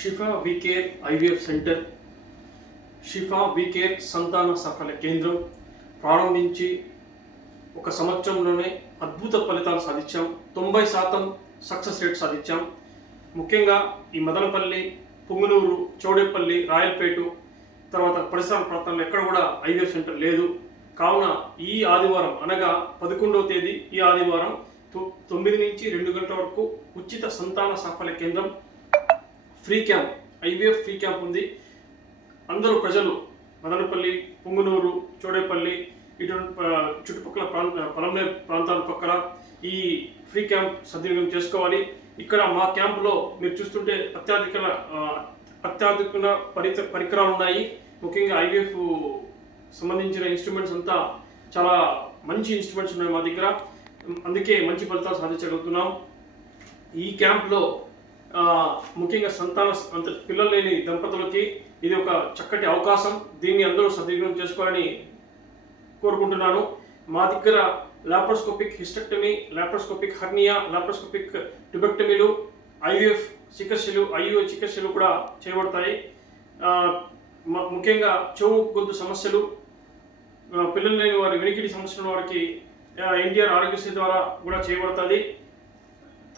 షిఫా WeCare IVF centre, Shifa WeCare సంతాన సఫల కేంద్రం ప్రారంభించి ఒక సంవత్సరంలోనే అద్భుత ఫలితాలు సాధించాం. 90% సక్సెస్ రేట్ సాధించాం. ముఖ్యంగా ఈ మదనపల్లి, పుంగనూరు, చౌడేపల్లి, రాయలపేట తర్వాత పరిసర ప్రాంతాల్లో ఎక్కడ కూడా ఐవీఎఫ్ సెంటర్ లేదు. కావున ఈ ఆదివారం అనగా 11వ తేదీ ఈ ఆదివారం 9 నుంచి 2 గంటల వరకు ఉచిత సంతాన సాఫల్య కేంద్రం free camp, IVF free camp ఉంది. అందరూ ప్రజలు మదనపల్లి, పుంగనూరు, చౌడేపల్లి ఇటువంటి చుట్టుపక్కల పొలంనేరు ప్రాంతాల పక్కల ఈ ఫ్రీ క్యాంప్ సద్వినియోగం చేసుకోవాలి. ఇక్కడ మా క్యాంపులో మీరు చూస్తుంటే అత్యాధునిక పరికరాలు ఉన్నాయి. ముఖ్యంగా ఐవీఎఫ్ సంబంధించిన ఇన్స్ట్రుమెంట్స్ అంతా చాలా మంచి ఇన్స్ట్రుమెంట్స్ ఉన్నాయి మా దగ్గర. అందుకే మంచి ఫలితాలు సాధించగలుగుతున్నాం. ఈ క్యాంప్లో ముఖ్యంగా పిల్లలు లేని దంపతులకి ఇది ఒక చక్కటి అవకాశం. దీన్ని అందరూ సద్వినియోగం చేసుకోవాలని కోరుకుంటున్నాను. మా దగ్గర laparoscopic hysterectomy, laparoscopic hernia, laparoscopic ట్యూబెక్టమీలు, ఐవీఎఫ్ చికిత్సలు, ఐవీఎఫ్ చికిత్సలు కూడా చేయబడతాయి. ముఖ్యంగా చెవు గొంతు సమస్యలు, పిల్లలు లేని వారి వినికిడి సమస్యల వారికి ఎన్టీఆర్ ఆరోగ్యశ్రీ ద్వారా కూడా చేయబడుతుంది.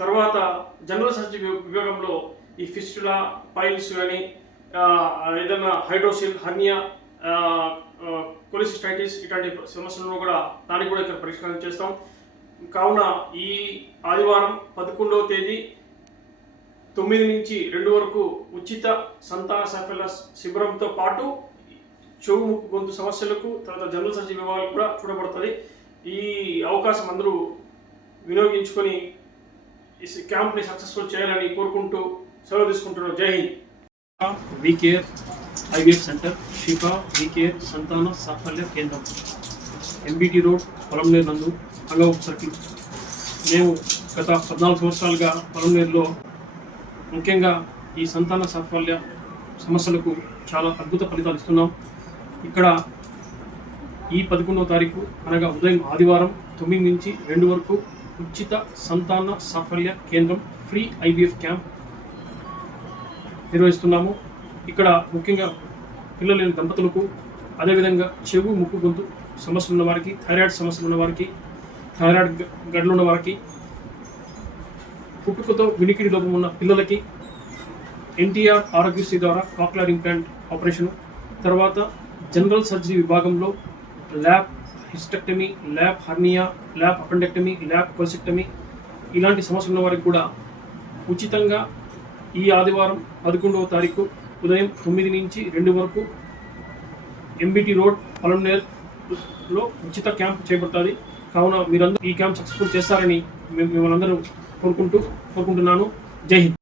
తర్వాత జనరల్ సర్జరీ విభాగంలో ఈ ఫిస్టులా, పైల్స్ కానీ ఏదైనా హైడ్రోసిల్, హర్నియా, కొలిసిస్టైటిస్ ఇట్లాంటి సమస్యలను కూడా దానికి కూడా ఇక్కడ పరిష్కారం చేస్తాం. కావున ఈ ఆదివారం 11వ తేదీ 9 నుంచి 2 వరకు ఉచిత సంతాన సాఫల్య శిబిరంతో పాటు చెవు ముక్కు గొంతు సమస్యలకు తర్వాత జనరల్ సర్జరీ విభాగాలు కూడా చూడబడుతుంది. ఈ అవకాశం అందరూ వినియోగించుకొని ఈ క్యాంప్ని సక్సెస్ఫుల్ చేయాలని కోరుకుంటూ సెలవు తీసుకుంటున్నాను. జై హింద్. WeCare IVF centre, Shifa WeCare సంతాన సాఫల్య కేంద్రం, ఎంబీటీ రోడ్, పొలంనేరు నందు, అంగవపు సర్కిల్. మేము గత 14 సంవత్సరాలుగా పొలంనేరులో ముఖ్యంగా ఈ సంతాన సాఫల్య సమస్యలకు చాలా అద్భుత ఫలితాలు ఇస్తున్నాం. ఇక్కడ ఈ 11వ తారీఖు అనగా ఉదయం ఆదివారం 9 నుంచి 2 వరకు ఉచిత సంతాన సాఫల్య కేంద్రం ఫ్రీ ఐవీఎఫ్ క్యాంప్ నిర్వహిస్తున్నాము. ఇక్కడ ముఖ్యంగా పిల్లలు లేని దంపతులకు, అదేవిధంగా చెవు ముక్కు గొంతు సమస్యలు ఉన్న వారికి, థైరాయిడ్ సమస్యలు ఉన్న వారికి, థైరాయిడ్ గడ్డలు ఉన్న వారికి, పుట్టుకతో వినికిడి లోపం ఉన్న పిల్లలకి ఎన్టీఆర్ ఆరోగ్యశ్రీ ద్వారా కాక్లియర్ ఇంప్లాంట్ ఆపరేషను, తర్వాత జనరల్ సర్జరీ విభాగంలో lap hysterectomy, lap hernia, lap appendectomy, lap colectomy ఇలాంటి సమస్యలు ఉన్న వారికి కూడా ఉచితంగా ఈ ఆదివారం 11వ తారీఖు ఉదయం 9 నుంచి 2 వరకు ఎంబీటీ రోడ్, పొలంనేరు లో ఉచిత క్యాంప్ చేపడుతుంది. కావున మీరందరూ ఈ క్యాంప్ సక్సెస్ఫుల్ చేస్తారని మిమ్మల్ని అందరూ కోరుకుంటున్నాను. జై హింద్.